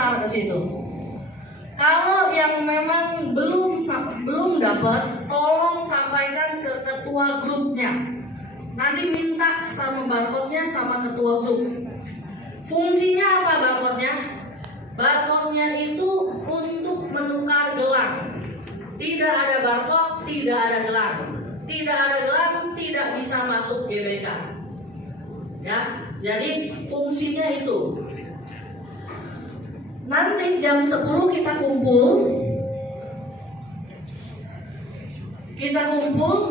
besar ke situ. Kalau yang memang belum dapat, tolong sampaikan ke ketua grupnya. Nanti minta sama barcode-nya sama ketua grup. Fungsinya apa barcode-nya? Barcode-nya itu untuk menukar gelang. Tidak ada barcode, tidak ada gelang. Tidak ada gelang, tidak bisa masuk GBK. Ya, jadi fungsinya itu. Nanti jam 10 kita kumpul.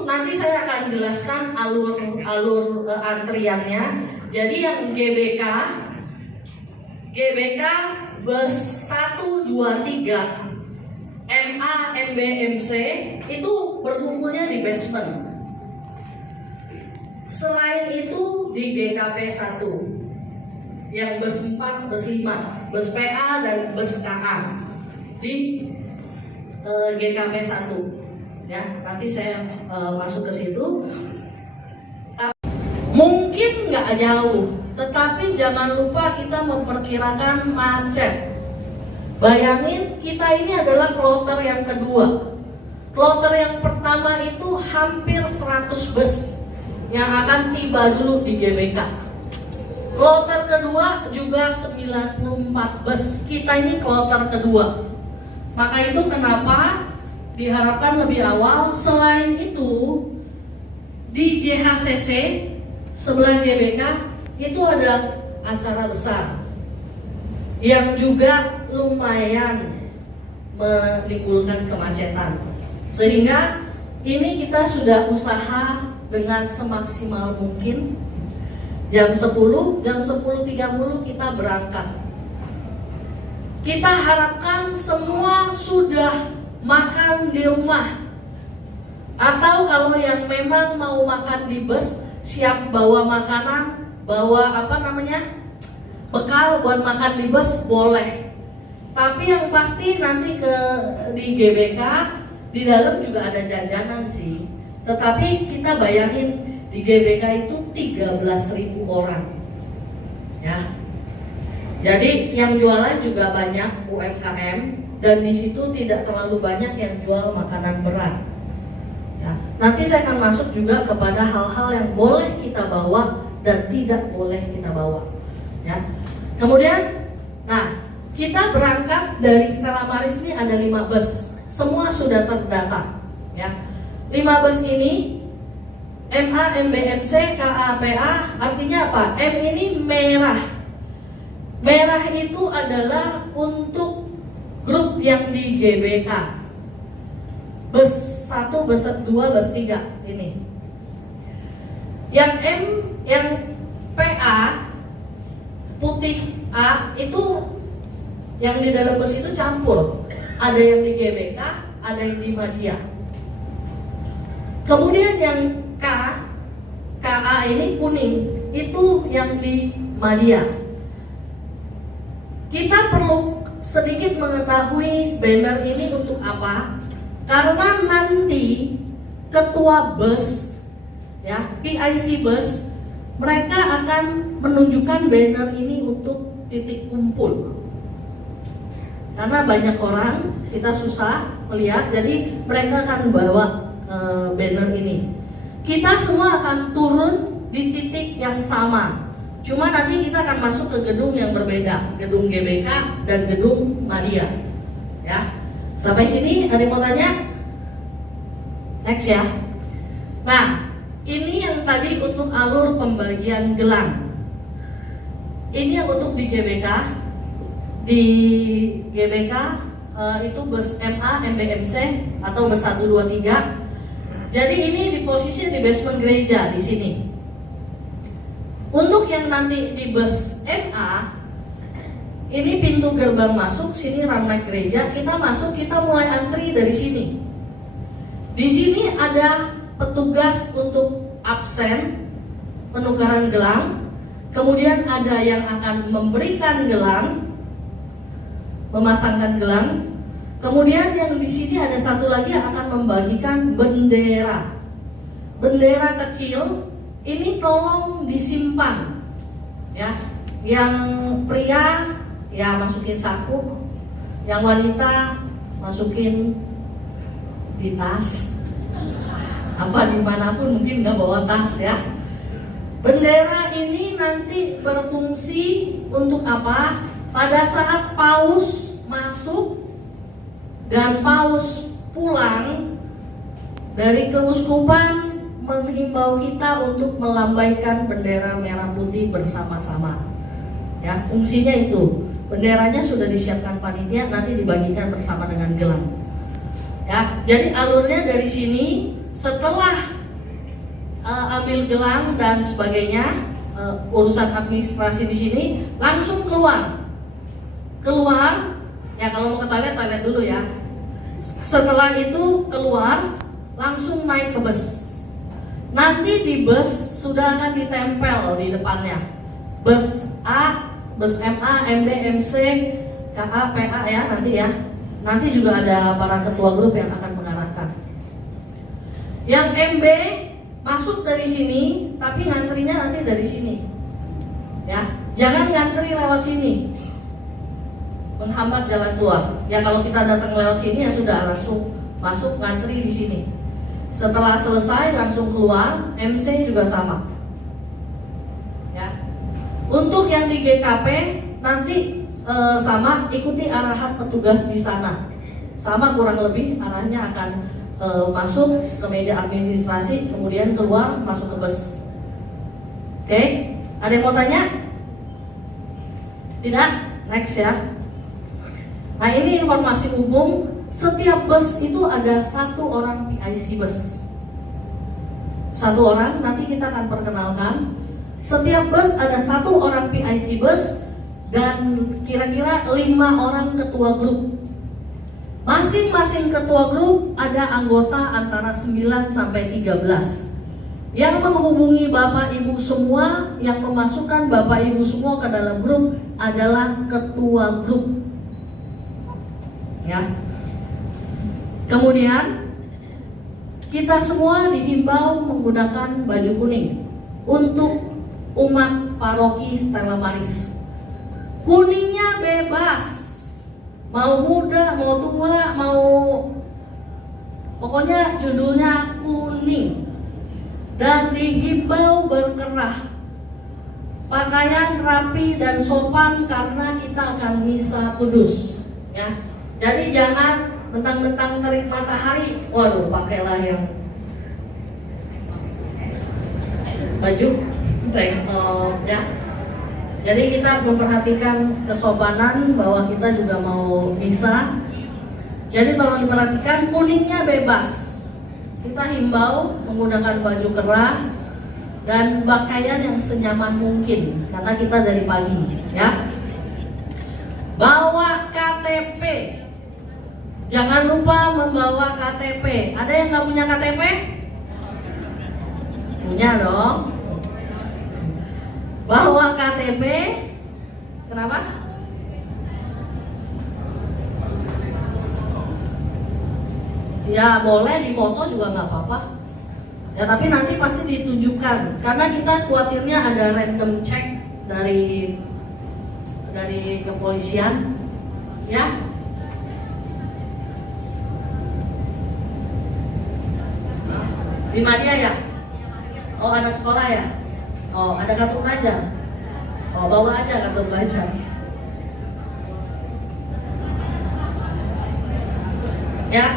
Nanti saya akan jelaskan alur antriannya. Jadi yang GBK bus 1, 2, 3 MA, MB, MC itu berkumpulnya di basement. Selain itu di GKP 1 yang bus 4, bus 5, bus PA dan bus KA di GKP 1 ya. Nanti saya masuk ke situ. Mungkin nggak jauh, tetapi jangan lupa kita memperkirakan macet. Bayangin kita ini adalah kloter yang kedua. Kloter yang pertama itu hampir 100 bus yang akan tiba dulu di GBK. Kloter kedua juga 94 bus. Kita ini kloter kedua. Maka itu kenapa diharapkan lebih awal. Selain itu di JHCC sebelah GBK itu ada acara besar yang juga lumayan menimbulkan kemacetan. Sehingga ini kita sudah usaha dengan semaksimal mungkin. Jam 10, jam 10.30 kita berangkat. Kita harapkan semua sudah makan di rumah. Atau kalau yang memang mau makan di bus, siap bawa makanan, bawa bekal buat makan di bus boleh. Tapi yang pasti nanti di GBK di dalam juga ada jajanan sih. Tetapi kita bayangin di GBK itu 13.000 orang. Ya. Jadi yang jualan juga banyak UMKM dan di situ tidak terlalu banyak yang jual makanan berat. Ya. Nanti saya akan masuk juga kepada hal-hal yang boleh kita bawa dan tidak boleh kita bawa. Ya. Kemudian, kita berangkat dari Stella Maris ini ada 5 bus, semua sudah terdata. Ya, 5 bus ini MA, MB, MC, KA, PA, artinya apa? M ini merah. Merah itu adalah untuk grup yang di GBK. Bus 1, bus 2, bus 3 ini. Yang M, yang PA putih A itu yang di dalam bus itu campur. Ada yang di GBK, ada yang di Madya. Kemudian yang KA ini kuning, itu yang di Madya. Kita perlu sedikit mengetahui banner ini untuk apa? Karena nanti ketua bus, ya, PIC bus, mereka akan menunjukkan banner ini untuk titik kumpul. Karena banyak orang, kita susah melihat, jadi mereka akan bawa banner ini. Kita semua akan turun di titik yang sama. Cuma nanti kita akan masuk ke gedung yang berbeda, gedung GBK dan gedung Madya. Ya, sampai sini ada yang mau tanya? Next ya. Nah, ini yang tadi untuk alur pembagian gelang. Ini yang untuk di GBK. Di GBK itu bus MA, MBMC atau bus 1, 2, 3. Jadi ini di posisi di basement gereja di sini. Untuk yang nanti di bus MA, ini pintu gerbang masuk, sini ramai gereja. Kita masuk, kita mulai antri dari sini. Di sini ada petugas untuk absen, penukaran gelang. Kemudian ada yang akan memberikan gelang, memasangkan gelang. Kemudian yang di sini ada satu lagi yang akan membagikan bendera. Bendera kecil ini tolong disimpan, ya. Yang pria ya masukin saku, yang wanita masukin di tas, apa dimanapun, mungkin nggak bawa tas ya. Bendera ini nanti berfungsi untuk apa? Pada saat paus masuk dan paus pulang dari keuskupan, menghimbau kita untuk melambaikan bendera merah putih bersama-sama. Ya, fungsinya itu. Benderanya sudah disiapkan panitia, nanti dibagikan bersama dengan gelang. Ya, jadi alurnya dari sini, setelah ambil gelang dan sebagainya, urusan administrasi di sini, langsung keluar. Ya kalau mau ke toilet dulu ya. Setelah itu keluar, langsung naik ke bus. Nanti di bus sudah akan ditempel di depannya bus A, bus MA, MB, MC, KA, PA ya nanti ya. Nanti juga ada para ketua grup yang akan mengarahkan. Yang MB masuk dari sini, tapi ngantrinya nanti dari sini. Ya, jangan ngantri lewat sini, menghambat jalan keluar. Ya kalau kita datang lewat sini ya sudah langsung masuk ngantri di sini. Setelah selesai langsung keluar. MC juga sama. Ya. Untuk yang di GKP nanti sama, ikuti arahan petugas di sana. Sama kurang lebih arahnya akan masuk ke meja administrasi, kemudian keluar masuk ke bus. Oke, ada yang mau tanya? Tidak? Next ya. Nah ini informasi umum, setiap bus itu ada satu orang PIC bus. Satu orang, nanti kita akan perkenalkan. Setiap bus ada satu orang PIC bus dan kira-kira 5 orang ketua grup. Masing-masing ketua grup ada anggota antara 9 sampai 13. Yang menghubungi Bapak Ibu semua, yang memasukkan Bapak Ibu semua ke dalam grup adalah ketua grup. Ya. Kemudian kita semua dihimbau menggunakan baju kuning untuk umat paroki Stella Maris. Kuningnya bebas. Mau muda, mau tua, pokoknya judulnya kuning. Dan dihimbau berkerah, pakaian rapi dan sopan karena kita akan misa kudus. Ya, jadi jangan mentang-mentang terik matahari, waduh pakailah yang baju tank top ya. Jadi kita memperhatikan kesopanan bahwa kita juga mau misa. Jadi tolong diperhatikan, kuningnya bebas. Kita himbau menggunakan baju kerah dan pakaian yang senyaman mungkin karena kita dari pagi ya. Bawa KTP. Jangan lupa membawa KTP. Ada yang nggak punya KTP? Punya dong. Bawa KTP. Kenapa? Ya boleh difoto juga nggak apa-apa. Ya tapi nanti pasti ditunjukkan karena kita khawatirnya ada random check dari kepolisian. Ya. Di Madia ya? Oh ada sekolah ya? Oh ada kartu pelajar? Oh bawa aja kartu pelajar. Ya,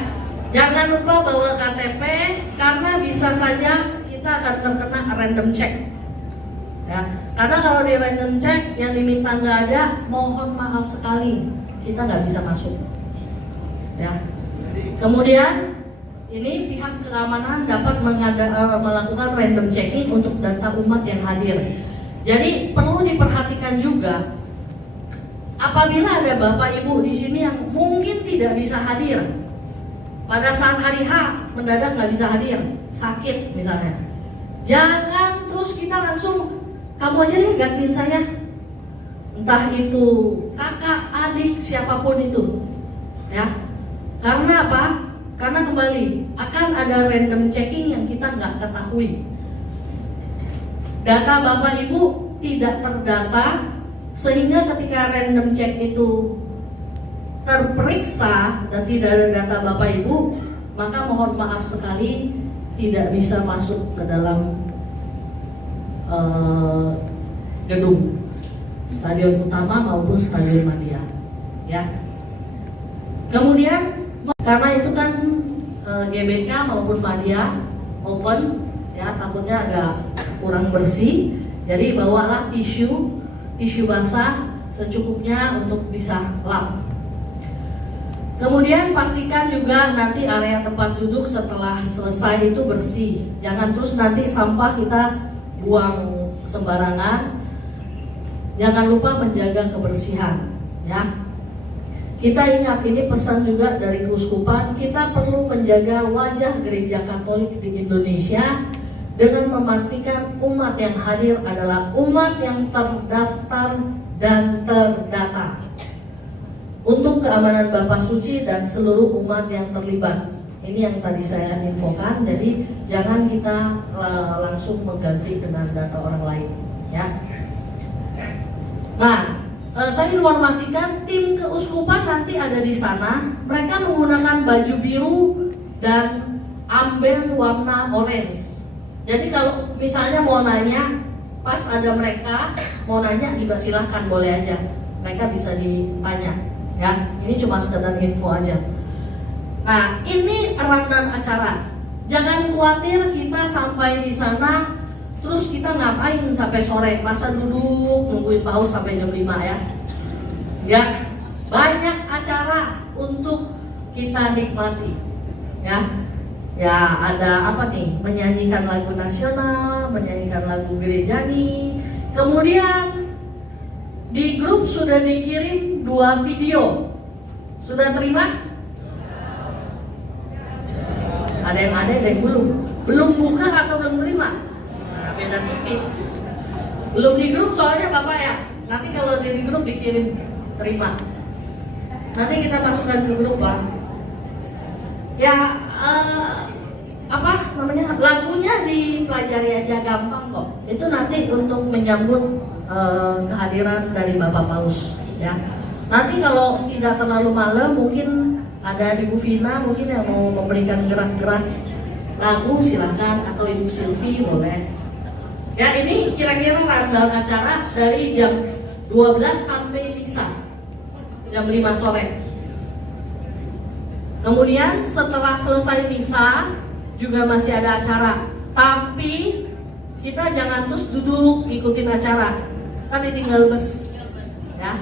jangan lupa bawa KTP karena bisa saja kita akan terkena random check. Ya, karena kalau di random check yang diminta nggak ada, mohon maaf sekali kita nggak bisa masuk. Ya, kemudian ini pihak keamanan dapat melakukan random checking untuk data umat yang hadir. Jadi perlu diperhatikan juga apabila ada Bapak Ibu di sini yang mungkin tidak bisa hadir pada saat hari H, mendadak nggak bisa hadir, sakit misalnya. Jangan terus kita langsung kamu aja deh gantiin saya. Entah itu kakak, adik, siapapun itu, ya. Karena apa? Karena kembali akan ada random checking yang kita nggak ketahui. Data Bapak Ibu tidak terdata Sehingga ketika random check itu terperiksa dan tidak ada data Bapak Ibu, maka mohon maaf sekali tidak bisa masuk ke dalam gedung stadion utama maupun stadion Madia, ya. Kemudian karena itu kan GBK maupun Madia open, ya, takutnya agak kurang bersih, jadi bawalah tisu basah secukupnya untuk bisa lap. Kemudian pastikan juga nanti area tempat duduk setelah selesai itu bersih. Jangan terus nanti sampah kita buang sembarangan. Jangan lupa menjaga kebersihan, ya. Kita ingat, ini pesan juga dari Keuskupan, kita perlu menjaga wajah gereja Katolik di Indonesia dengan memastikan umat yang hadir adalah umat yang terdaftar dan terdata untuk keamanan Bapa Suci dan seluruh umat yang terlibat. Ini yang tadi saya infokan, jadi jangan kita langsung mengganti dengan data orang lain, ya. Nah, saya informasikan tim Keuskupan nanti ada di sana. Mereka menggunakan baju biru dan amben warna orange. Jadi kalau misalnya mau nanya, pas ada mereka mau nanya juga silahkan, boleh aja. Mereka bisa ditanya, ya. Ini cuma sekedar info aja. Nah, ini rundown acara. Jangan khawatir kita sampai di sana terus kita ngapain sampai sore, masa duduk nungguin paus sampai jam 5, ya. Ya, banyak acara untuk kita nikmati, ya. Ya, ada apa nih? Menyanyikan lagu nasional, menyanyikan lagu gerejani. Kemudian di grup sudah dikirim 2 video. Sudah terima? Ada yang belum. Belum buka atau belum terima? Beda tipis. Belum di grup soalnya Bapak, ya. Nanti kalau di grup dikirim terima. Nanti kita masukkan ke grup, Pak. Ya, apa namanya, lagunya dipelajari aja, gampang kok. Itu nanti untuk menyambut kehadiran dari Bapak Paus, ya. Nanti kalau tidak terlalu malam, mungkin ada Ibu Vina mungkin yang mau memberikan gerak-gerak lagu, silakan, atau Ibu Silvi boleh. Ya, ini kira-kira rundown acara dari jam 12 sampai misa jam 5 sore. Kemudian setelah selesai misa juga masih ada acara, tapi kita jangan terus duduk ikutin acara, kan ditinggal bus, ya.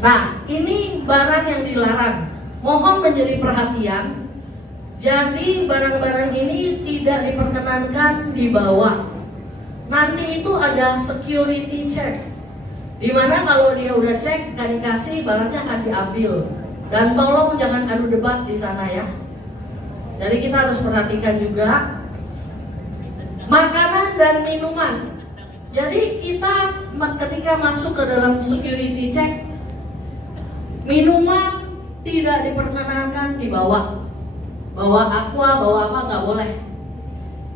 Nah, ini barang yang dilarang, mohon menjadi perhatian. Jadi barang-barang ini tidak diperkenankan dibawa. Nanti itu ada security check, dimana kalau dia udah cek gak dikasih, barangnya akan diambil. Dan tolong jangan adu debat di sana, ya. Jadi kita harus perhatikan juga makanan dan minuman. Jadi kita ketika masuk ke dalam security check, minuman tidak diperkenankan dibawa. Bawa aqua, bawa apa nggak boleh.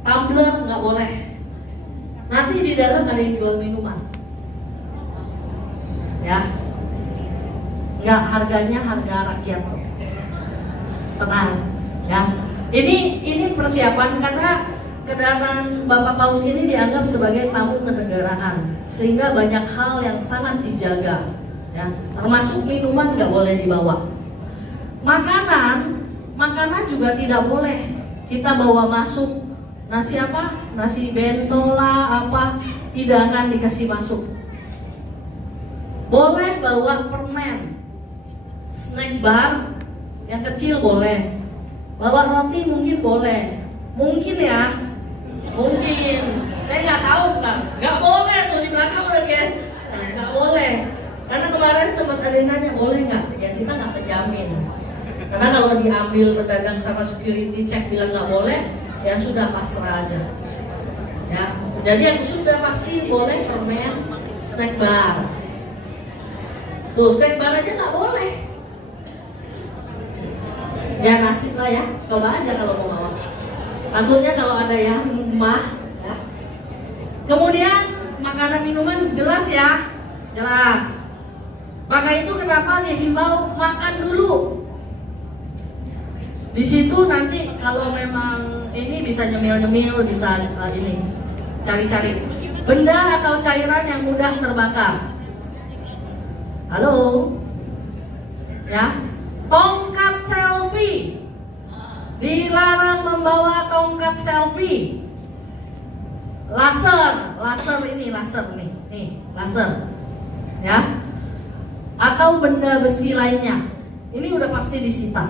Tumbler nggak boleh. Nanti di dalam ada yang jual minuman, ya. Nggak, harganya harga rakyat. Tenang, ya. Ini persiapan karena kedatangan Bapak Paus ini dianggap sebagai tamu kenegaraan, sehingga banyak hal yang sangat dijaga, ya. Termasuk minuman nggak boleh dibawa. Makanan juga tidak boleh kita bawa masuk. Nasi apa? Nasi bento lah apa, tidak akan dikasih masuk. Boleh bawa permen, snack bar yang kecil boleh. Bawa roti mungkin boleh. Mungkin, ya. Mungkin. Saya nggak tahu, nggak boleh tuh, di belakang udah kayak nggak boleh. Karena kemarin sempat ada yang nanya boleh nggak? Ya kita nggak menjamin. Karena kalau diambil mendadak sama security check bilang nggak boleh, ya sudah pasrah aja. Ya, jadi yang sudah pasti boleh permen, snack bar. Tuh, snack bar aja nggak boleh. Ya nasib lah, ya. Coba aja kalau mau bawa. Takutnya kalau ada yang mah, ya. Kemudian makanan minuman jelas ya, jelas. Maka itu kenapa dihimbau makan dulu. Di situ nanti kalau memang ini bisa nyemil-nyemil, bisa ini cari-cari benda atau cairan yang mudah terbakar. Halo, ya. Tongkat selfie, dilarang membawa tongkat selfie. Laser nih, laser, ya. Atau benda besi lainnya, ini udah pasti disita.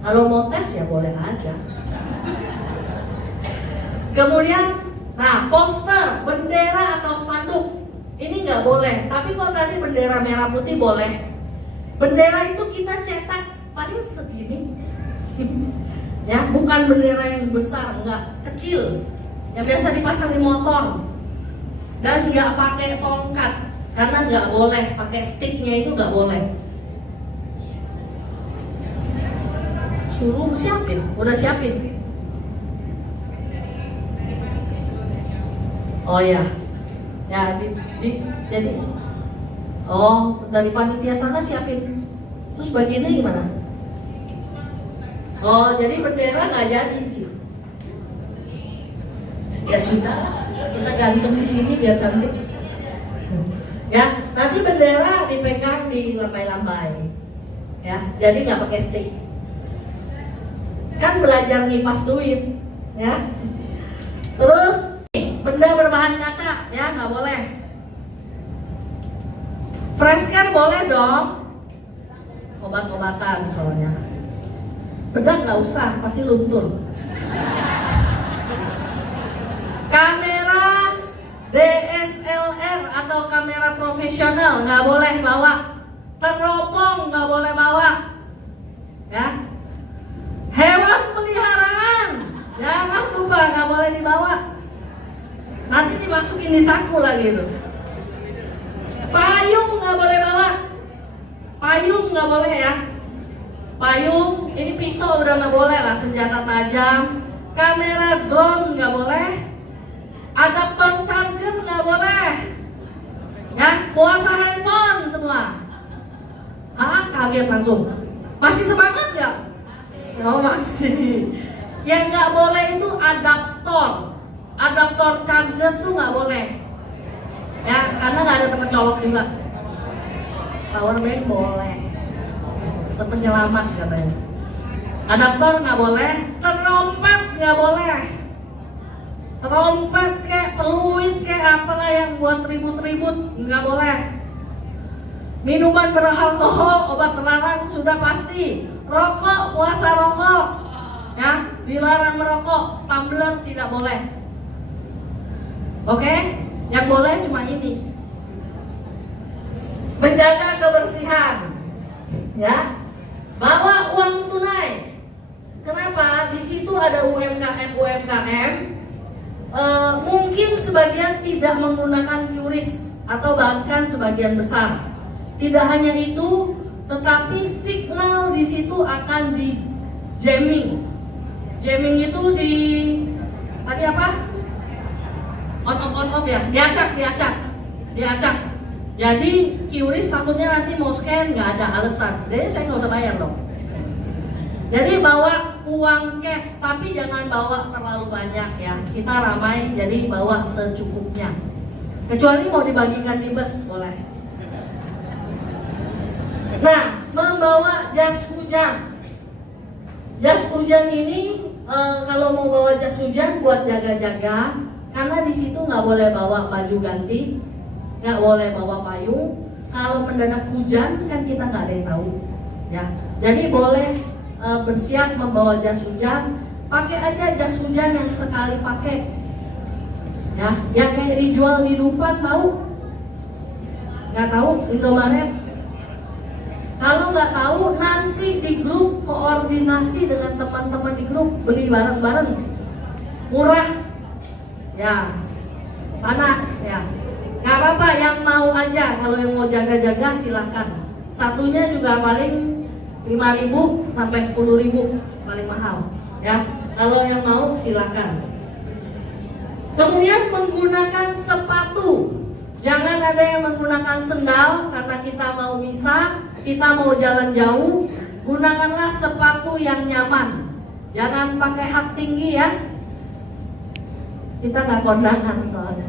Kalau mau tes ya boleh aja. Kemudian, nah poster, bendera atau spanduk ini nggak boleh. Tapi kalau tadi bendera merah putih boleh. Bendera itu kita cetak paling segini, ya, bukan bendera yang besar, enggak, kecil. Yang biasa dipasang di motor. Dan nggak pakai tongkat, karena nggak boleh pakai sticknya, itu nggak boleh. Suruh siapin, udah siapin. Oh ya, ya jadi, oh dari panitia sana siapin. Terus bagiannya gimana? Oh jadi bendera nggak jadi sih. Ya sudah, kita gantung di sini biar cantik. Ya, nanti bendera dipegang di lambai-lambai. Ya, jadi nggak pakai stick. Kan belajar ngipas duit, ya. Terus benda berbahan kaca, ya nggak boleh. Fresh care boleh dong. Obat-obatan soalnya. Bedak nggak usah, pasti luntur. Kamera DSLR atau kamera profesional nggak boleh bawa. Teropong nggak boleh bawa, ya. Hewan peliharaan jangan lupa nggak boleh dibawa. Nanti dimasukin di saku lagi itu. Payung nggak boleh bawa. Payung nggak boleh ya. Payung, ini pisau udah nggak boleh lah, senjata tajam. Kamera drone nggak boleh. Adaptor charger nggak boleh. Ya, puasa handphone semua. Kaget langsung. Masih semangat nggak? Oh masih. Yang nggak boleh itu adaptor charger tuh nggak boleh. Ya, karena nggak ada teman colok juga. Power bank boleh. Sepenyelamat katanya. Adaptor nggak boleh. Terompet nggak boleh. Terompet kayak peluit kayak apalah yang buat ribut-ribut nggak boleh. Minuman beralkohol, obat terlarang sudah pasti. Rokok, puasa rokok, ya, dilarang merokok. Tumbler tidak boleh. Oke, yang boleh cuma ini. Menjaga kebersihan, ya. Bawa uang tunai. Kenapa? Di situ ada UMKM. Mungkin sebagian tidak menggunakan QRIS atau bahkan sebagian besar. Tidak hanya itu, tetapi signal di situ akan di jamming. Jamming itu di tadi apa? On off ya, diacak. Jadi QRIS takutnya nanti mau scan nggak ada alasan. Jadi saya nggak usah bayar loh. Jadi bawa uang cash, tapi jangan bawa terlalu banyak ya. Kita ramai, jadi bawa secukupnya. Kecuali mau dibagikan di bus boleh. Nah, membawa jas hujan. Jas hujan ini kalau mau bawa jas hujan buat jaga-jaga, karena di situ nggak boleh bawa baju ganti, nggak boleh bawa payung. Kalau mendadak hujan kan kita nggak ada yang tahu, ya. Jadi boleh bersiap membawa jas hujan. Pakai aja jas hujan yang sekali pakai, ya. Yang kayak dijual di Dufan tahu? Nggak tahu? Indomaret? Kalau nggak tahu, nanti di grup koordinasi dengan teman-teman di grup, beli bareng-bareng, murah, ya, panas, ya, nggak apa-apa. Yang mau aja, kalau yang mau jaga-jaga silakan. Satunya juga paling 5.000 sampai 10.000 paling mahal, ya. Kalau yang mau silakan. Kemudian menggunakan sepatu. Jangan ada yang menggunakan sendal karena kita mau bisa, kita mau jalan jauh. Gunakanlah sepatu yang nyaman. Jangan pakai hak tinggi ya. Kita nggak kondangan soalnya.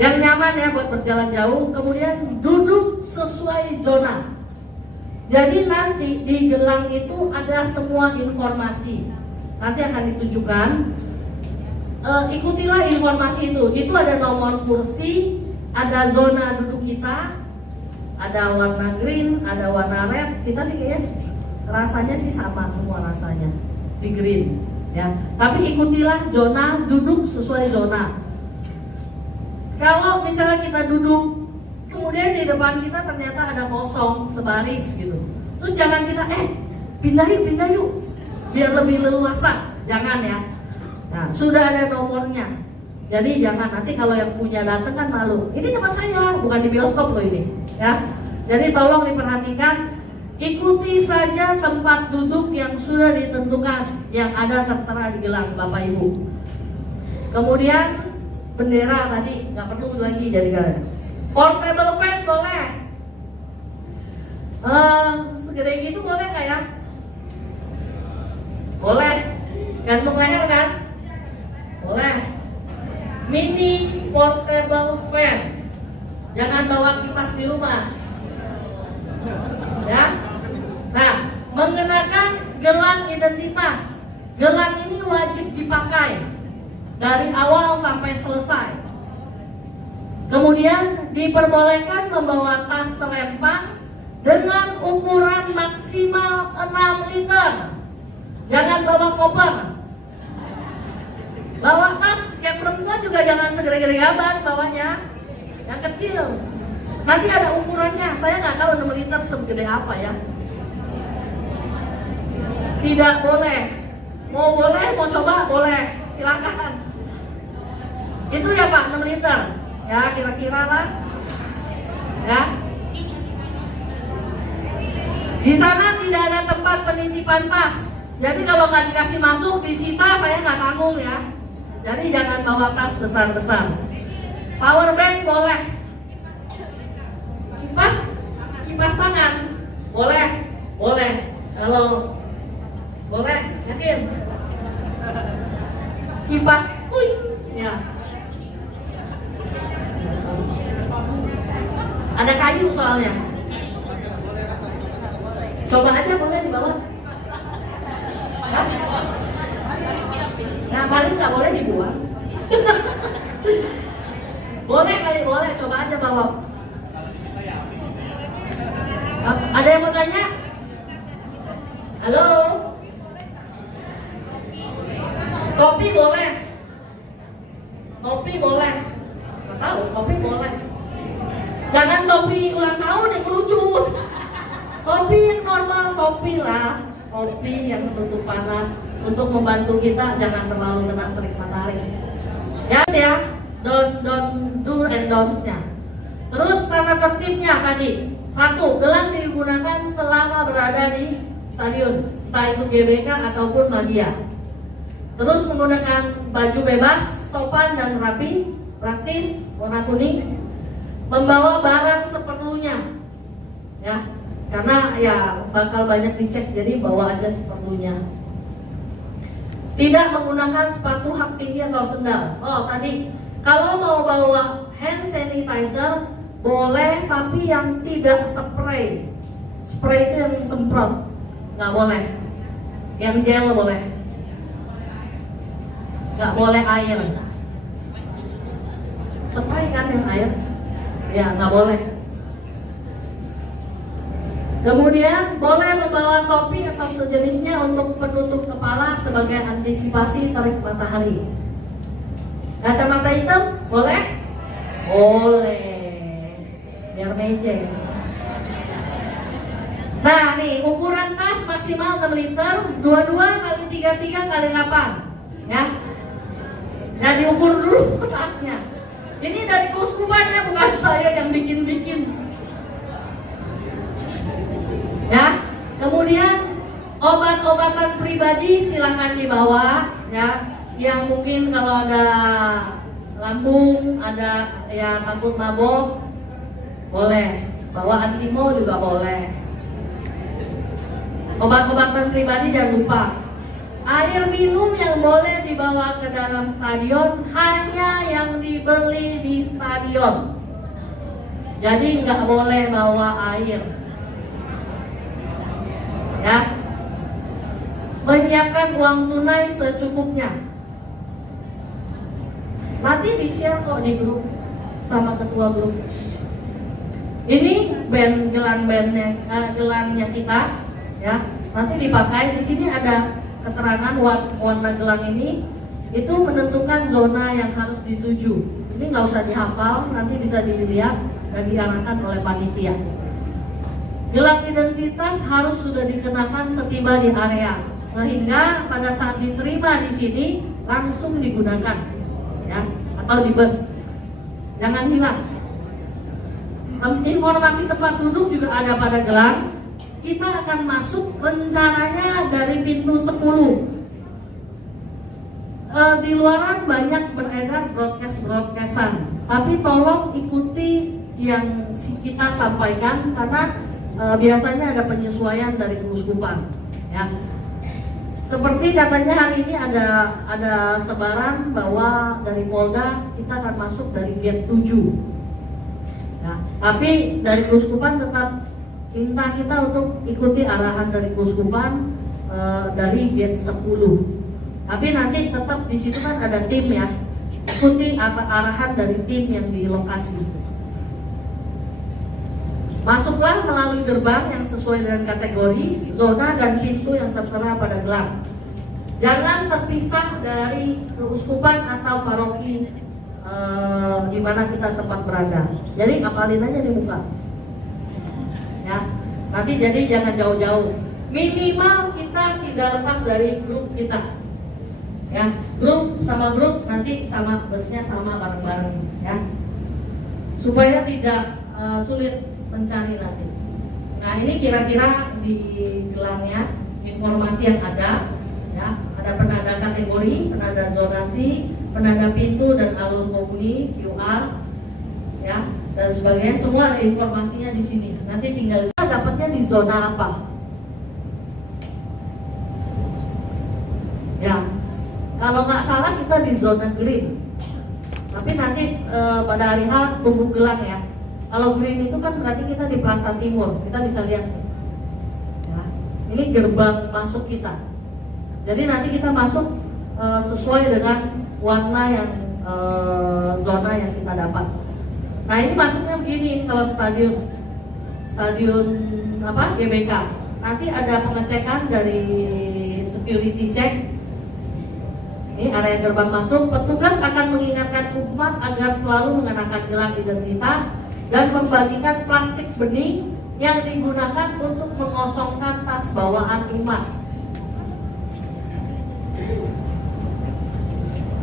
Yang nyaman ya buat berjalan jauh. Kemudian duduk sesuai zona. Jadi nanti di gelang itu ada semua informasi. Nanti akan ditunjukkan. Ikutilah informasi itu. Itu ada nomor kursi, ada zona duduk kita, ada warna green, ada warna red. Kita sih kayaknya rasanya sih sama semua rasanya di green, ya. Tapi ikutilah zona duduk sesuai zona. Kalau misalnya kita duduk, kemudian di depan kita ternyata ada kosong sebaris gitu. Terus jangan kita pindah yuk, biar lebih leluasa. Jangan ya. Nah, sudah ada nomornya. Jadi jangan nanti kalau yang punya datang kan malu. Ini tempat saya, bukan di bioskop loh ini, ya. Jadi tolong diperhatikan, ikuti saja tempat duduk yang sudah ditentukan, yang ada tertera di gelang Bapak Ibu. Kemudian bendera tadi nggak perlu lagi jadi kalian. Portable fan boleh. Segede gitu boleh nggak ya? Boleh. Gantung leher kan? Boleh. Mini portable fan. Jangan bawa kipas di rumah. Ya. Nah, mengenakan gelang identitas. Gelang ini wajib dipakai dari awal sampai selesai. Kemudian diperbolehkan membawa tas selempang dengan ukuran maksimal 6 liter. Jangan bawa koper. Bawa tas, yang perempuan juga jangan segede-gede gaban bawanya, yang kecil. Nanti ada ukurannya, saya nggak tahu 6 liter segede apa ya. Tidak boleh. Mau boleh, mau coba boleh, silakan. Itu ya Pak, 6 liter. Ya kira-kira lah. Ya. Di sana tidak ada tempat penitipan tas. Jadi kalau nggak dikasih masuk, disita, saya nggak tanggung ya. Jadi jangan bawa tas besar-besar. Power bank boleh. Kipas tangan boleh. Kalau boleh, yakin? Kipas, ya. Ada kayu soalnya. Coba aja boleh dibawa. Hah? Nah, paling nggak boleh dibuang. Boleh kali, boleh. Coba aja bawa. Ada yang mau tanya? Halo? Topi boleh. Topi boleh. Nggak tahu, topi boleh. Jangan topi ulang tahun yang lucu. Topi yang normal, topi lah. Topi yang tutup panas. Untuk membantu kita jangan terlalu kena terik matahari. Ya, don't do and don'ts-nya. Terus tata tertibnya tadi. 1, gelang digunakan selama berada di stadion, entah itu GBK ataupun Madia. Terus menggunakan baju bebas, sopan dan rapi, praktis, warna kuning. Membawa barang seperlunya. Ya, karena ya bakal banyak dicek, jadi bawa aja seperlunya. Tidak menggunakan sepatu hak tinggi atau sendal. Oh tadi, kalau mau bawa hand sanitizer boleh, tapi yang tidak spray. Spray itu yang semprot, nggak boleh. Yang gel boleh. Nggak boleh air. Spray kan yang air? Ya nggak boleh. Kemudian boleh membawa topi atau sejenisnya untuk penutup kepala sebagai antisipasi terik matahari. Kacamata hitam boleh? Boleh. Biar mejeng. Nah nih ukuran tas maksimal 6 liter, 22 x 33 x 8. Ya. Ya diukur dulu tasnya. Ini dari keuskupan ya, bukan saya yang bikin-bikin. Ya, kemudian obat-obatan pribadi silahkan dibawa. Ya, yang mungkin kalau ada lambung, ada yang takut mabok, boleh. Bawa antimo juga boleh. Obat-obatan pribadi jangan lupa. Air minum yang boleh dibawa ke dalam stadion hanya yang dibeli di stadion. Jadi nggak boleh bawa air. Ya. Menyiapkan uang tunai secukupnya. Nanti di-share kok di grup sama ketua grup. Ini gelannya kita, ya. Nanti dipakai. Di sini ada keterangan warna gelang ini itu menentukan zona yang harus dituju. Ini nggak usah dihafal, nanti bisa dilihat dan diarahkan oleh panitia. Gelang identitas harus sudah dikenakan setiba di area, sehingga pada saat diterima di sini langsung digunakan, ya, atau di bus. Jangan hilang. Informasi tempat duduk juga ada pada gelang. Kita akan masuk rencananya dari pintu 10. Di luaran banyak beredar broadcast-broadcastan, tapi tolong ikuti yang kita sampaikan karena biasanya ada penyesuaian dari keuskupan, ya. Seperti katanya hari ini ada sebaran bahwa dari Polda kita akan masuk dari gate 7. Ya, tapi dari keuskupan tetap minta kita untuk ikuti arahan dari keuskupan dari gate 10. Tapi nanti tetap di situ kan ada tim, ya. Ikuti arahan dari tim yang di lokasi. Masuklah melalui gerbang yang sesuai dengan kategori, zona dan pintu yang tertera pada gelang. Jangan terpisah dari keuskupan atau paroki di mana kita tempat berada. Jadi apalin aja di muka, ya. Nanti jadi jangan jauh-jauh. Minimal kita tidak lepas dari grup kita, ya. Grup sama grup, nanti sama busnya sama bareng-bareng, ya. Supaya tidak sulit mencari nanti. Nah, ini kira-kira di gelangnya informasi yang ada, ya. Ada penanda kategori, penanda zonasi, penanda pintu dan alur komuni, QR, ya, dan sebagainya. Semua ada informasinya di sini. Nanti tinggal kita dapatnya di zona apa, ya. Kalau nggak salah kita di zona green. Tapi nanti pada hari H tunggu gelang, ya. Kalau green itu kan berarti kita di Plaza Timur. Kita bisa lihat, ya. Ini gerbang masuk kita. Jadi nanti kita masuk sesuai dengan warna yang zona yang kita dapat. Nah, ini masuknya begini kalau stadion apa GBK. Nanti ada pengecekan dari security check. Ini area gerbang masuk. Petugas akan mengingatkan umat agar selalu mengenakan gelang identitas dan membagikan plastik bening yang digunakan untuk mengosongkan tas bawaan umat.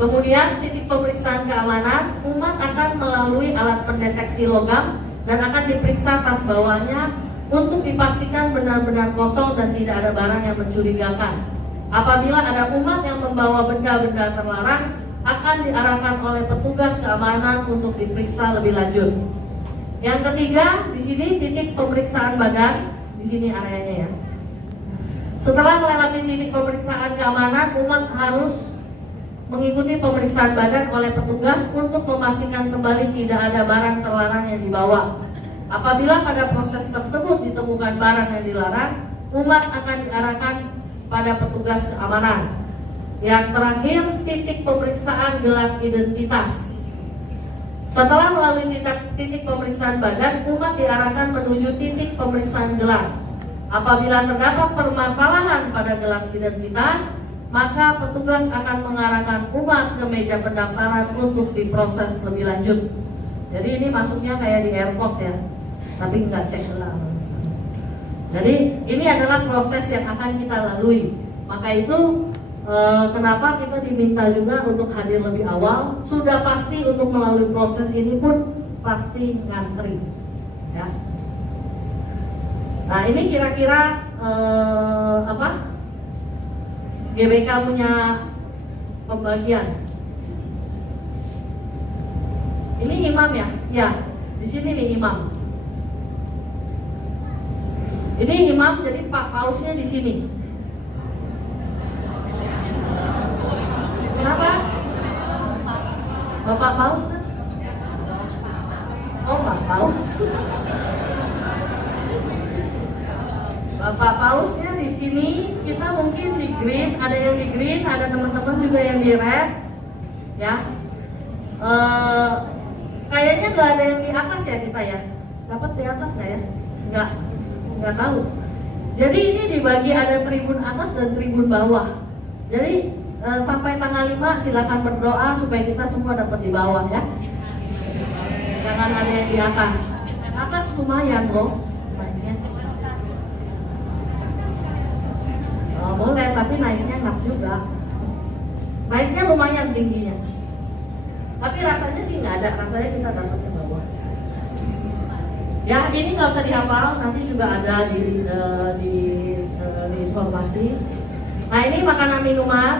Kemudian titik pemeriksaan keamanan, umat akan melalui alat pendeteksi logam dan akan diperiksa tas bawahnya untuk dipastikan benar-benar kosong dan tidak ada barang yang mencurigakan. Apabila ada umat yang membawa benda-benda terlarang, akan diarahkan oleh petugas keamanan untuk diperiksa lebih lanjut. Yang ketiga, di sini titik pemeriksaan badan, di sini areanya, ya. Setelah melewati titik pemeriksaan keamanan, umat harus mengikuti pemeriksaan badan oleh petugas untuk memastikan kembali tidak ada barang terlarang yang dibawa. Apabila pada proses tersebut ditemukan barang yang dilarang, umat akan diarahkan pada petugas keamanan. Yang terakhir, titik pemeriksaan gelang identitas. Setelah melalui titik pemeriksaan badan, umat diarahkan menuju titik pemeriksaan gelang. Apabila terdapat permasalahan pada gelang identitas, maka petugas akan mengarahkan umat ke meja pendaftaran untuk diproses lebih lanjut. Jadi ini masuknya kayak di airport, ya, tapi nggak cek gelang. Jadi ini adalah proses yang akan kita lalui. Maka itu kenapa kita diminta juga untuk hadir lebih awal. Sudah pasti untuk melalui proses ini pun pasti ngantri, ya. Nah, ini kira-kira GBK punya pembagian. Ini imam ya? Ya, di sini nih imam. Ini imam, jadi Pak Pausnya di sini. Kenapa? Bapak Paus kan? Oh, Pak Paus. Bapak Pausnya di sini. Kita mungkin di green, ada yang di green, ada teman-teman juga yang di red, ya. Kayaknya nggak ada yang di atas ya kita ya. Dapat di atas nggak ya? Nggak tahu. Jadi ini dibagi ada tribun atas dan tribun bawah. Jadi sampai tanggal 5 silakan berdoa supaya kita semua dapat di bawah ya. Jangan ada yang di atas. Atas lumayan loh naiknya. Oh, boleh, tapi naiknya enak juga. Naiknya lumayan tingginya. Tapi rasanya sih nggak ada, rasanya kita dapat ke bawah. Ya, ini nggak usah dihafal, nanti juga ada di informasi. Nah, ini makanan minuman.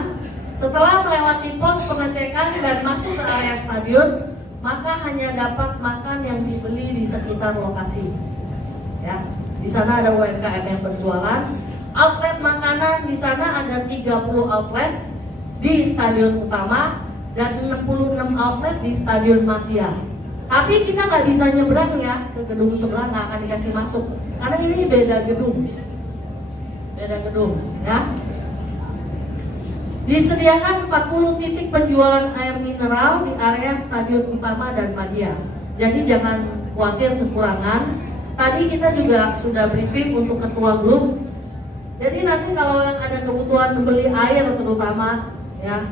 Setelah melewati pos pengecekan dan masuk ke area stadion, maka hanya dapat makan yang dibeli di sekitar lokasi. Ya, di sana ada UMKM yang berjualan. Outlet makanan di sana ada 30 outlet di stadion utama dan 66 outlet di stadion Madia. Tapi kita nggak bisa nyebrang ya ke gedung sebelah, nggak akan dikasih masuk karena ini beda gedung, ya. Disediakan 40 titik penjualan air mineral di area stadion utama dan Madia. Jadi jangan khawatir kekurangan. Tadi kita juga sudah briefing untuk ketua grup. Jadi nanti kalau yang ada kebutuhan membeli air terutama, ya,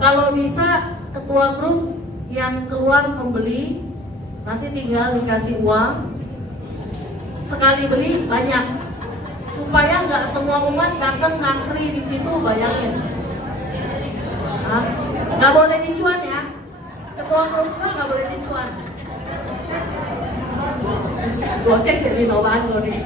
kalau bisa ketua grup yang keluar membeli, nanti tinggal dikasih uang. Sekali beli banyak, supaya nggak semua umat datang ngantri di situ, bayangin. Nggak boleh dicuan ya, ketua grup juga nggak boleh dicuan. Gocek jadi bawaan loh nih.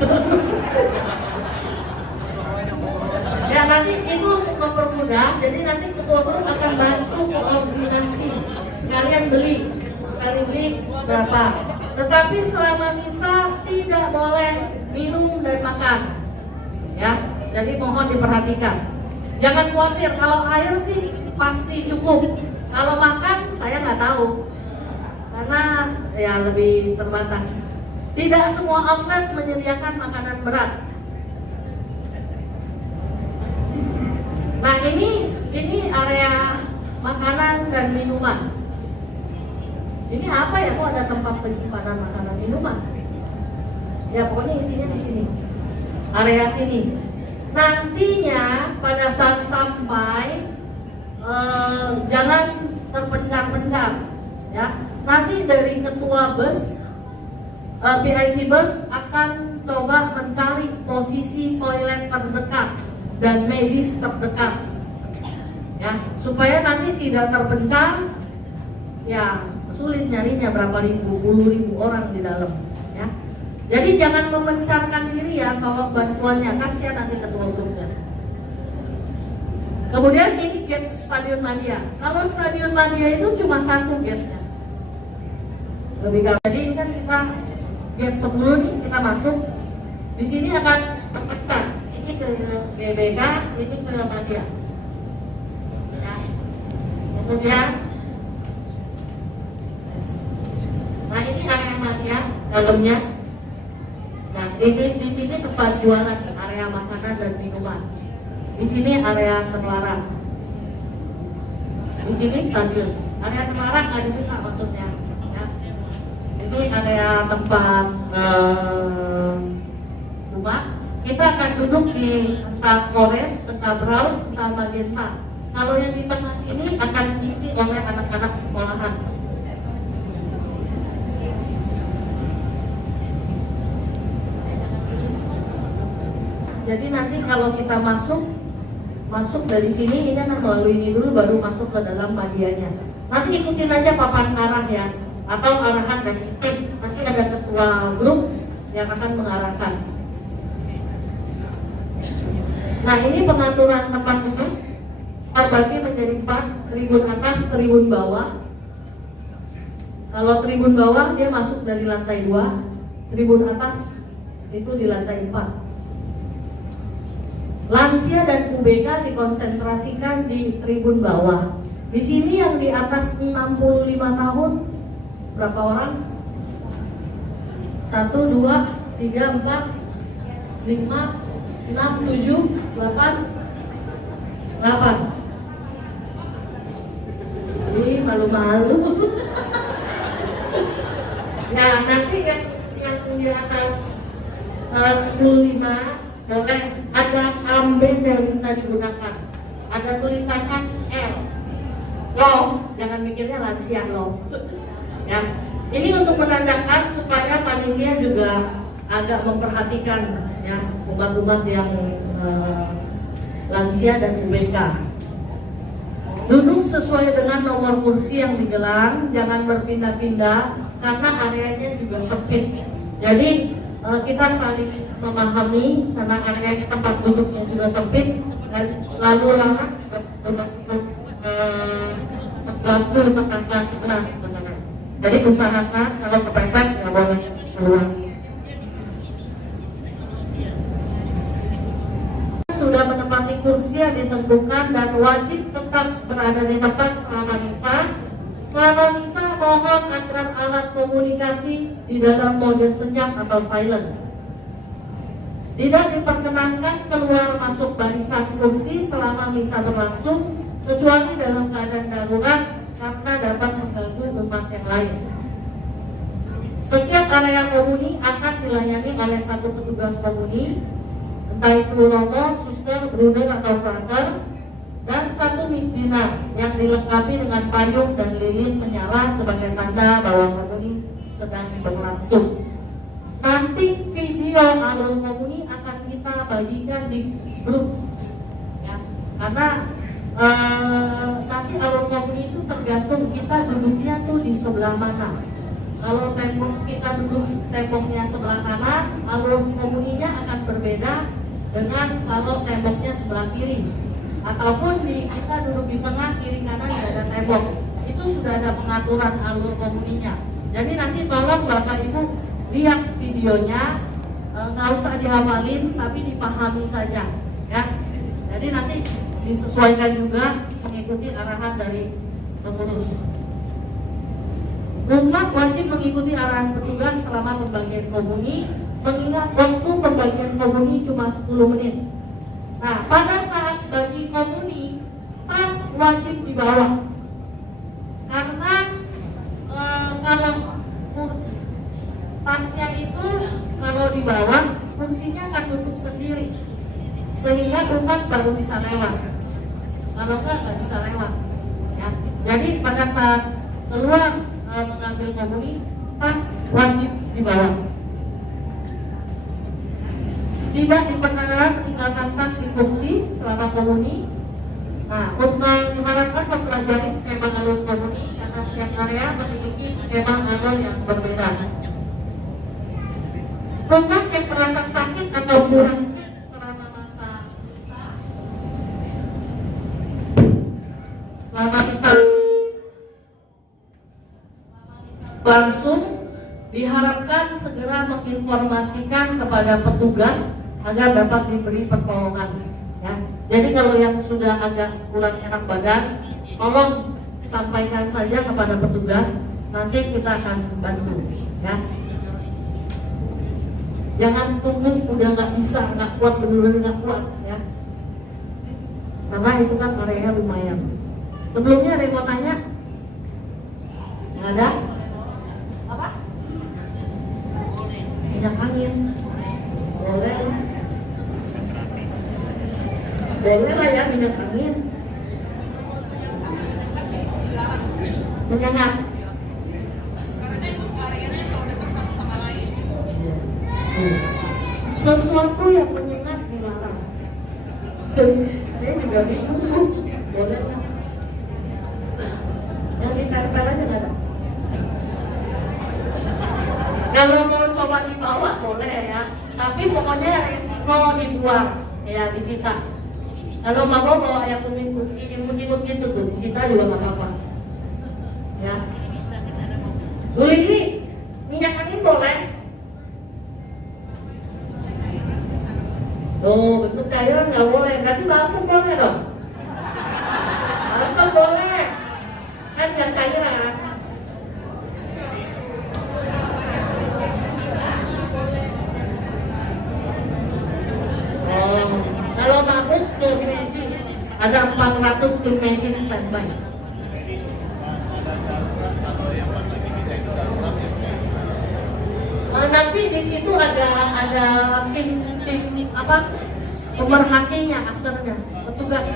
Ya nanti itu untuk mempermudah, jadi nanti ketua grup akan bantu koordinasi, sekalian beli, sekali beli berapa. Tetapi selama misa tidak boleh minum dan makan, ya. Jadi mohon diperhatikan. Jangan khawatir, kalau air sih pasti cukup. Kalau makan saya nggak tahu, karena ya lebih terbatas. Tidak semua outlet menyediakan makanan berat. Nah ini area makanan dan minuman. Ini apa ya, kok ada tempat penyimpanan makanan minuman? Ya pokoknya intinya di sini, area sini. Nantinya pada saat sampai jangan terpencar-pencar, ya. Nanti dari ketua bus, PIC bus akan coba mencari posisi toilet terdekat dan medis terdekat, ya, supaya nanti tidak terpencar. Ya sulit nyarinya, berapa ribu, puluh ribu orang di dalam, ya. Jadi jangan memencarkan diri ya, tolong bantuannya, kasihan nanti ketua grupnya. Kemudian ini gate Stadion Madia. Kalau Stadion Madia itu cuma satu gate-nya. Lebih gampang. Jadi ini kan kita gate 10 nih, kita masuk. Di sini akan terpecah. Ini ke GBK, ini ke Madia. Ya. Kemudian, nah ini area Madia dalamnya. Nah ini di sini tempat jualan, area makanan dan minuman. Di sini area terlarang. Di sini stadion. Area terlarang nggak dibuka maksudnya. Ya. Ini area tempat rumah. Kita akan duduk di entah orange, entah brown, entah magenta. Kalau yang di tengah sini akan diisi oleh anak-anak sekolahan. Jadi nanti kalau kita masuk dari sini, ini akan melalui ini dulu baru masuk ke dalam Madianya. Nanti ikutin aja papan arah ya, atau arahan dari tim. Nanti ada ketua grup yang akan mengarahkan. Nah ini pengaturan tempat duduk. bagi menjadi 4, tribun atas, tribun bawah. Kalau tribun bawah dia masuk dari lantai 2, tribun atas itu di lantai 4. Lansia dan UBK dikonsentrasikan di tribun bawah. Di sini yang di atas 65 tahun berapa orang? 1, 2, 3, 4, 5, 6, 7, 8. Ini malu-malu. Nah, nanti yang di atas 65 boleh ada ambeng yang bisa digunakan. Ada tulisannya L. Love, jangan mikirnya lansia love. Ya. Ini untuk menandakan supaya panitia juga agak memperhatikan ya umat-umat yang lansia dan UBK. Duduk sesuai dengan nomor kursi yang digelar, jangan berpindah-pindah karena areanya juga sempit. Jadi kita saling memahami karena area tempat duduknya juga sempit dan lalu lalang juga cukup membantu tetangga sebelah sebenarnya. Jadi usahakan kalau kepepet nggak boleh keluar. Sudah menempati kursi yang ditentukan dan wajib tetap berada di tempat selama misa. Selama misa mohon agar alat komunikasi di dalam mode senyap atau silent. Tidak diperkenankan keluar masuk barisan kursi selama misa berlangsung kecuali dalam keadaan darurat karena dapat mengganggu umat yang lain. Setiap area komuni akan dilayani oleh satu petugas komuni, entah itu romo, suster, bruder atau frater, dan satu misdina yang dilengkapi dengan payung dan lilin menyala sebagai tanda bahwa komuni sedang berlangsung. Nanti video alur komuni akan kita bagikan di grup ya, karena nanti alur komuni itu tergantung kita duduknya tuh di sebelah mana. Kalau tembok kita duduk temboknya sebelah kanan, alur komuninya akan berbeda dengan kalau temboknya sebelah kiri. Ataupun kita duduk di tengah, kiri kanan tidak ada tembok. Itu sudah ada pengaturan alur komuninya. Jadi nanti tolong Bapak Ibu lihat videonya, nggak usah dihafalin tapi dipahami saja ya. Jadi nanti disesuaikan juga mengikuti arahan dari pengurus. Umat wajib mengikuti arahan petugas selama pembagian komuni, mengingat waktu pembagian komuni cuma 10 menit. Nah, pada saat bagi komuni, tas wajib dibawa. Karena kalau tasnya itu kalau dibawa, kursinya akan tutup sendiri, sehingga umat baru bisa lewat. Kalau nggak bisa lewat. Ya. Jadi pada saat keluar mengambil komuni, tas wajib dibawa. Tidak diperkenankan meninggalkan tas di kursi selama komuni. Nah, untuk diharapkan mempelajari skema alur komuni karena setiap area memiliki skema alur yang berbeda. Umat yang merasa sakit atau kurang selama masa langsung diharapkan segera menginformasikan kepada petugas agar dapat diberi pertolongan ya. Jadi kalau yang sudah agak kurang enak badan, tolong sampaikan saja kepada petugas, nanti kita akan bantu ya. Jangan tunggu udah nggak bisa, nggak kuat, benar-benar nggak kuat ya. Karena itu kan areanya lumayan. Sebelumnya ada yang mau tanya? Nggak ada? Apa? Minyak angin. Boleh. Boleh lah ya minyak angin. Menyengat. Sesuatu yang menyengat dilarang. Saya juga bingung. Boleh nggak? Yang ditempel aja nggak ada. Kalau mau coba dibawa boleh ya. Tapi pokoknya resiko dibuang ya, disita. Kalau mau bawa yang imut-imut gitu tuh, disita juga nggak apa-apa. Ya. Bu Lili, minyak angin boleh? Tuh, bentuk cairan nggak boleh. Berarti balsam boleh dong? Balsam boleh. Kan nggak cairan. Oh, kalau mabuk tuh medis ada 400 tim medis standby. Nanti di situ ada tim apa pemerhatinya, asernya, petugas.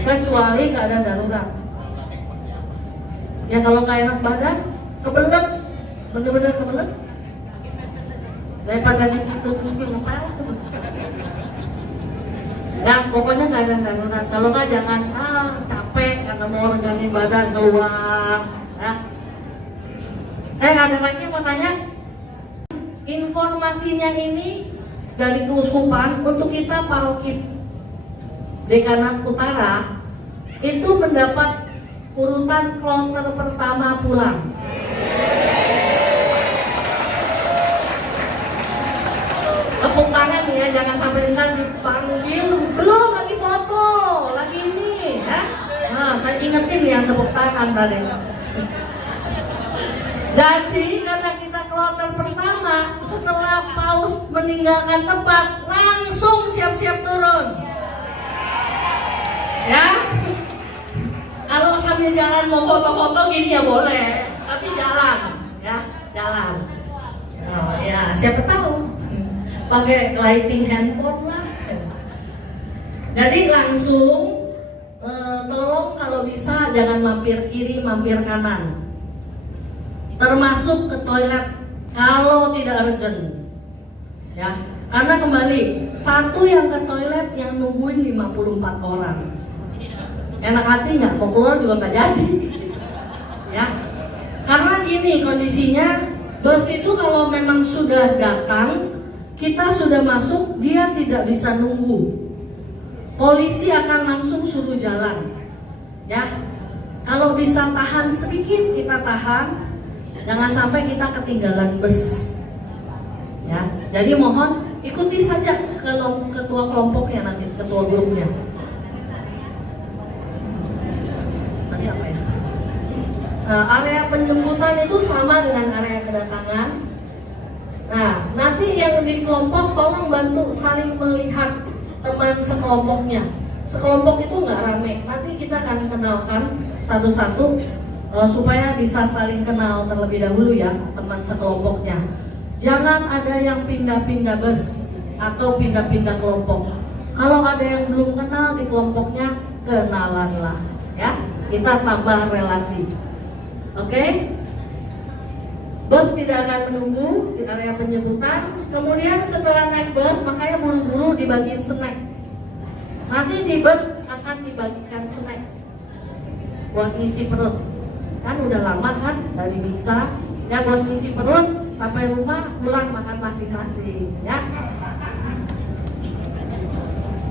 Kecuali keadaan darurat. Ya kalau nggak enak badan, kebelet, bener-bener kebelet. Daripada di situ mesti ngepel. Ya pokoknya nggak ada darurat. Kalau nggak jangan capek karena mau regangin badan keluar. Ya. Ada lagi yang mau tanya? Informasinya ini dari keuskupan untuk kita paroki Dekanat Utara itu mendapat urutan kloter pertama pulang. Tepuk tangan ya, jangan sampai ntar dipanggil belum lagi foto, lagi ini ya. Nah, saya ingetin yang tepuk tangan tadi. Jadi karena kita kloter pertama, setelah paus meninggalkan tempat, langsung siap-siap turun. Ya, kalau sambil jalan mau foto-foto gini ya boleh, tapi jalan, ya jalan. Oh ya, siapa tahu pakai lighting handphone lah. Jadi langsung tolong kalau bisa jangan mampir kiri, mampir kanan. Termasuk ke toilet kalau tidak urgent. Ya, karena kembali satu yang ke toilet yang nungguin 54 orang. Enak hati nggak? Mau keluar juga nggak jadi. Ya, karena gini kondisinya, bus itu kalau memang sudah datang, kita sudah masuk, dia tidak bisa nunggu. Polisi akan langsung suruh jalan. Ya, kalau bisa tahan sedikit kita tahan, jangan sampai kita ketinggalan bus. Ya, jadi mohon ikuti saja ketua kelompoknya nanti, ketua grupnya. Tadi apa ya? Area penjemputan itu sama dengan area kedatangan. Nah, nanti yang di kelompok tolong bantu saling melihat teman sekelompoknya. Sekelompok itu nggak rame. Nanti kita akan kenalkan satu-satu supaya bisa saling kenal terlebih dahulu ya teman sekelompoknya. Jangan ada yang pindah-pindah bus atau pindah-pindah kelompok. Kalau ada yang belum kenal di kelompoknya, kenalanlah ya. Kita tambah relasi. Oke? Bus tidak akan menunggu di area penjemputan. Kemudian setelah naik bus, makanya buru-buru dibagiin snack. Nanti di bus akan dibagikan snack buat ngisi perut. Kan udah lama kan dari misa, ya buat ngisi perut sampai rumah pulang makan masing-masing ya.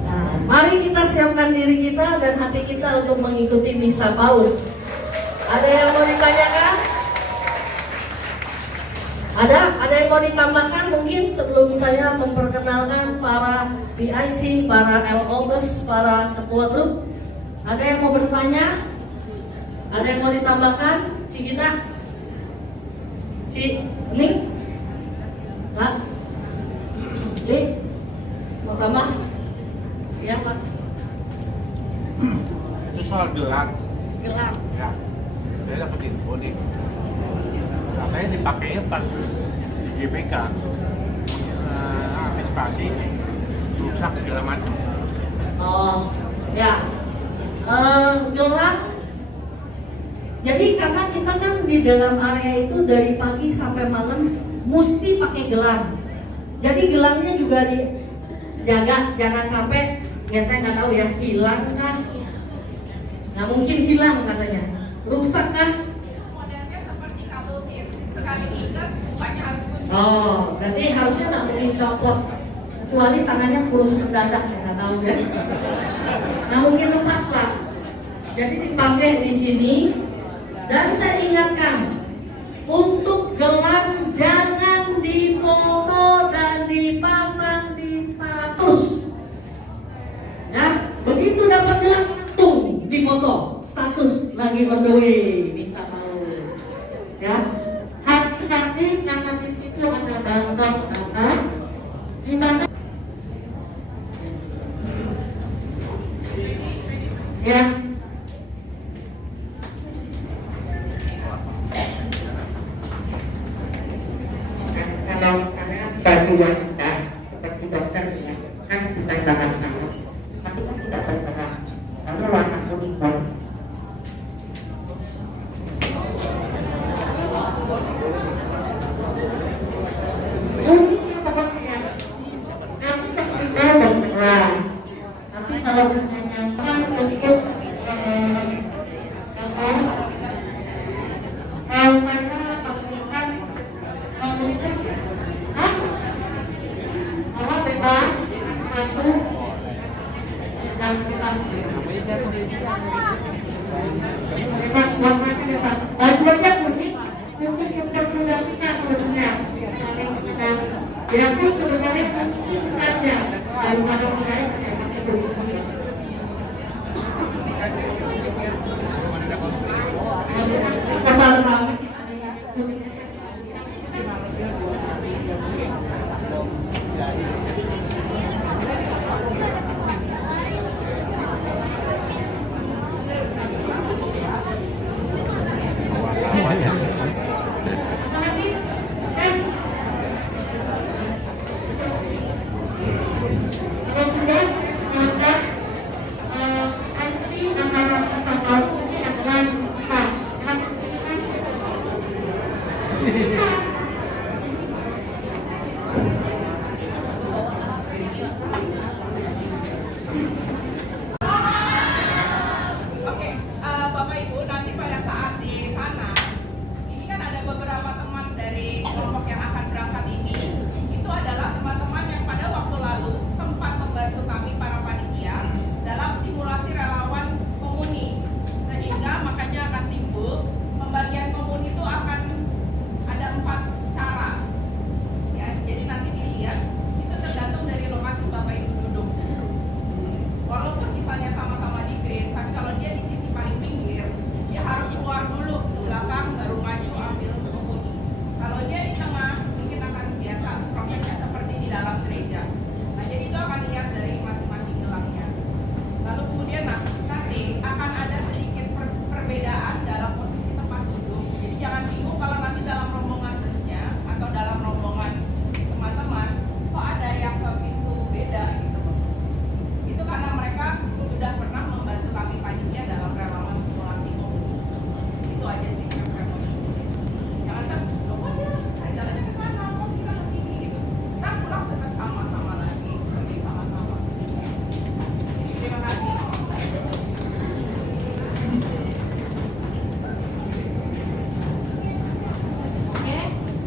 Nah, mari kita siapkan diri kita dan hati kita untuk mengikuti misa paus. Ada yang mau ditanyakan? Ada yang mau ditambahkan mungkin sebelum saya memperkenalkan para PIC, para LOBES, para ketua grup? Ada yang mau bertanya? Ada yang mau ditambahkan? Cikita? Ning? Lah? Li? Mau tambah? Iya Pak. Itu soal gelang. Gelang. Ya, saya dapat info nih. Katanya dipakainya pas di GBK, antisipasi rusak segala macam. Oh, ya. Gelang. Jadi karena kita kan di dalam area itu dari pagi sampai malam mesti pakai gelang. Jadi gelangnya juga dijaga, jangan sampai, ya saya nggak tahu ya, hilang kah? Nah mungkin hilang katanya, rusak kah? Modelnya seperti kabel tip, sekali ikat, bukanya harus bunyi. Oh, berarti harusnya nggak mungkin copot, kecuali tangannya kurus mendadak, saya nggak tahu ya. Nah mungkin lepas lah. Jadi dipakai di sini. Dan saya ingatkan, untuk gelang jangan difoto dan dipasang di status. Ya, begitu dapat gelang langsung difoto status lagi on the way, bisa Paulus. Ya, hati-hati karena di situ ada bangkok apa? Di mana? Ya. Kalau misalnya baju wanita seperti dokter ya, kan bukan bahan kaos, tapi kan tidak bergerak, lalu warna kuning baru. Uniknya pokoknya, nanti ketika bergerak, tapi kalau ditanyakan untuk bajuannya kuning, mungkin rekomendasinya sebetulnya ya pun sebenarnya mungkin saja daripada mengenai pakai kuning. Kesal ramai. Hehehe